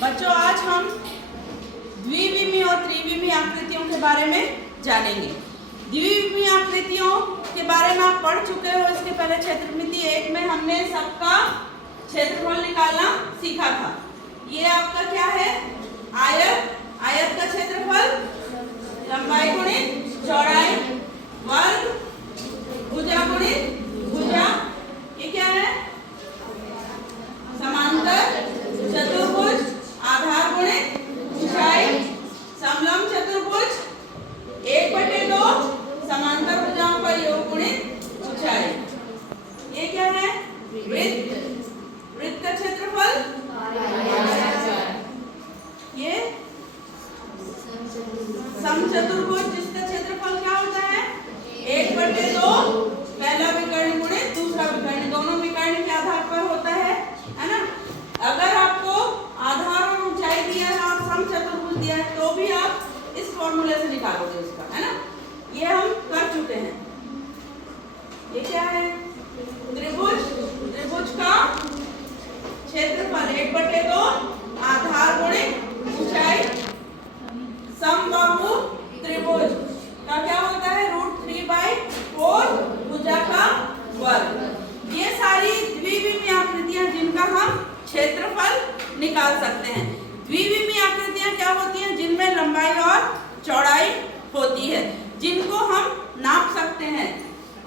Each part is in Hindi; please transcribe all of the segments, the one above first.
बच्चों आज हम द्विविमीय और त्रिविमीय आकृतियों के बारे में जानेंगे। द्विविमीय आकृतियों के बारे में आप पढ़ चुके हो। इसके पहले क्षेत्रमिति 1 में हमने सबका क्षेत्रफल निकालना सीखा था। ये आपका क्या है? आयत। आयत का क्षेत्रफल लंबाई गुणित चौड़ाई, वर्ग भुजा गुणित भुजा। ये क्या है? समांतर चतुर्भुज, आधार गुणित ऊंचाई, समलंब चतुर्भुज 1/2 समांतर भुजाओं का योग गुणित ऊंचाई। ये क्या है? वृत्त। वृत्त का क्षेत्रफल ये समचतुर्भुज, जिसका क्षेत्रफल क्या होता है? 1/2 पहला विकर्ण गुणित दूसरा विकर्ण, दोनों विकर्ण के आधार पर होता है ना। अगर आपको आधार और ऊंचाई दिया है और समचतुर्भुज दिया है तो भी आप इस फॉर्मूले से निकालोगे उसका, है ना। ये हम कर चुके हैं। ये क्या है? त्रिभुज। त्रिभुज का क्षेत्रफल 1/2 आधार गुणित ऊंचाई। समबाहु त्रिभुज का क्या होता है? √3/4 भुजा का वर्ग। ये सारी द्विविमीय आकृतियां जिनका हम क्षेत्रफल निकाल सकते हैं। द्विविमीय आकृतियां क्या होती हैं? जिनमें लंबाई और चौड़ाई होती है, जिनको हम नाप सकते हैं,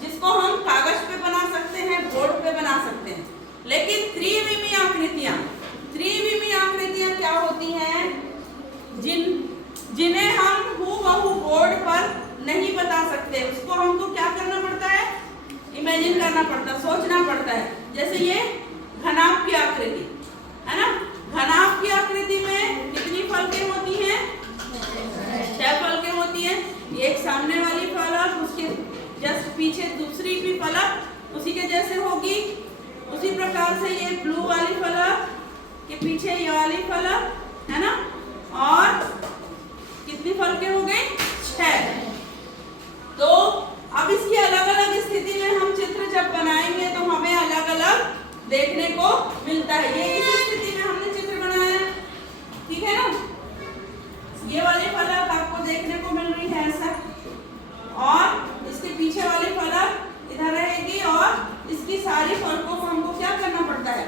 जिसको हम कागज पे बना सकते हैं, बोर्ड पे बना सकते हैं। लेकिन त्रिविमीय आकृतियां क्या होती हैं? जिन्हें हम हूबहू बोर्ड पर नहीं बता सकते। उसको हमको क्या करना पड़ता है? इमेजिन करना पड़ता है, सोचना पड़ता है। जैसे ये घनाभ की आकृति है ना। घनाभ की आकृति में कितनी फलकें होती हैं? 6 फलकें होती हैं। एक सामने वाली फलक, उसके जस्ट पीछे दूसरी भी फलक उसी के जैसे होगी। उसी प्रकार से ये ब्लू वाली फलक के पीछे ये वाली फलक, है ना। और कितनी फलकें हो गई? 6। तो अब इसकी अलग अलग स्थिति में हम चित्र जब बनाएंगे तो हमें अलग अलग देखने को मिलता है। ये इस स्थिति में हमने चित्र बनाया, ठीक है ना। ये वाली फलक आपको देखने को मिल रही है ऐसा, और इसके पीछे वाली फलक इधर रहेगी, और इसकी सारी फलकों को हमको क्या करना पड़ता है?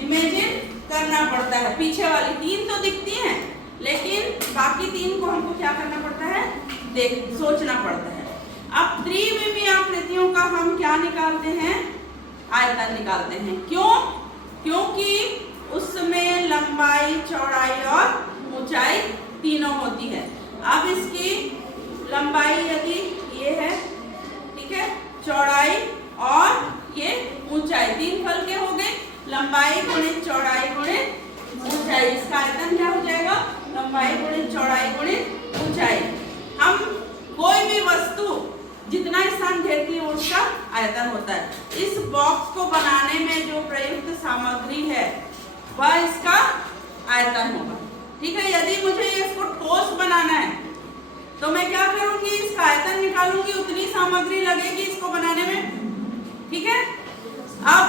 इमेजिन करना पड़ता है। पीछे वाली 3 तो दिखती हैं, लेकिन बाकी 3 को हमको क्या करना पड़ता है? सोचना पड़ता है। अब त्रिविमीय आकृतियों का हम क्या निकालते हैं? आयतन निकालते हैं। क्यों? क्योंकि उसमें लंबाई, चौड़ाई और ऊंचाई तीनों होती है। अब इसकी लंबाई यदि ये है, ठीक है, चौड़ाई और ये ऊंचाई, 3 फलके हो गए। लंबाई गुणित चौड़ाई गुणित ऊंचाई, इसका आयतन क्या हो जाएगा? लंबाई गुणित चौड़ाई गुणित ऊंचाई। हम कोई भी वस्तु जितना स्थान घेरती है उसका आयतन होता है। इस बॉक्स को बनाने में जो प्रयुक्त सामग्री है वह इसका आयतन होगा, ठीक है। यदि मुझे इसको ठोस बनाना है तो मैं क्या करूंगी? इसका आयतन निकालूंगी, उतनी सामग्री लगेगी इसको बनाने में, ठीक है। अब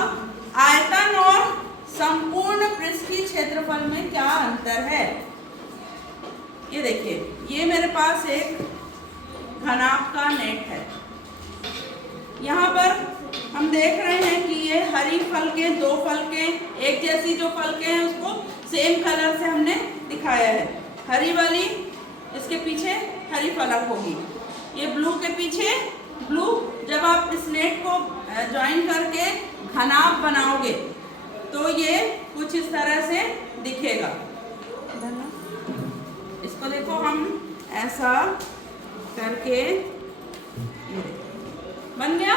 आयतन और संपूर्ण पृष्ठीय क्षेत्रफल में क्या अंतर है? ये देखिए, ये मेरे पास एक घनाभ का नेट है। यहाँ पर हम देख रहे हैं कि ये हरी फलकें, 2 फलकें, एक जैसी जो फलकें हैं उसको सेम कलर से हमने दिखाया है। हरी वाली, इसके पीछे हरी फलक होगी, ये ब्लू के पीछे ब्लू। जब आप इस नेट को ज्वाइन करके घनाभ बनाओगे तो ये कुछ इस तरह से दिखेगा। इसको देखो, हम ऐसा करके बन गया।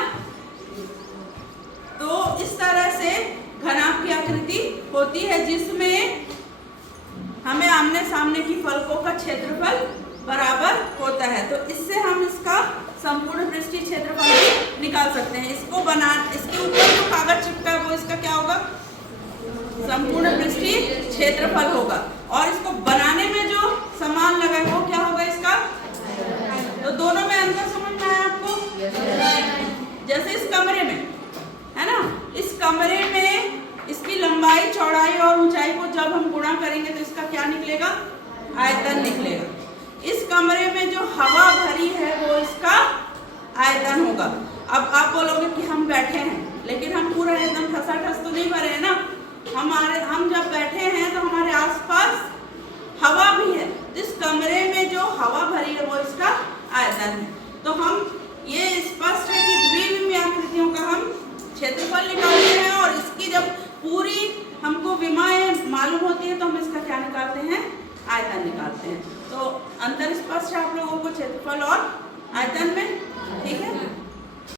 तो इस तरह से घनाभ की आकृति होती है, जिसमें हमें आमने सामने की फलकों का क्षेत्रफल बराबर होता है। तो इससे हम इसका संपूर्ण पृष्ठीय क्षेत्रफल भी निकाल सकते हैं। इसके ऊपर जो कागज चिपका है वो इसका क्या होगा? संपूर्ण पृष्ठीय क्षेत्रफल होगा। और इसको बनाने में जो सामान लगा है वो क्या होगा? इसका। तो दोनों में अंतर समझ में आया आपको? जैसे इस कमरे में, है ना, इस कमरे में इसकी लंबाई, चौड़ाई चौड़ाई और ऊंचाई को जब हम गुणा करेंगे तो इसका क्या निकलेगा? आयतन निकलेगा। इस कमरे में जो हवा भरी है वो इसका आयतन होगा। अब आप बोलोगे कि हम बैठे हैं, लेकिन हम पूरा एकदम ठसाठस तो नहीं भरे हैं ना। हम जब बैठे हैं तो हमारे आसपास हवा भी है। इस कमरे में जो हवा भरी है वो इसका आयतन है। तो हम ये स्पष्ट है कि द्विविमीय आकृतियों का हम क्षेत्रफल निकालते हैं, और इसकी जब पूरी हमको विमाएं मालूम होती है तो हम इसका क्या निकालते हैं? आयतन निकालते हैं। तो अंतर स्पष्ट है आप लोगों को क्षेत्रफल और आयतन में, ठीक है।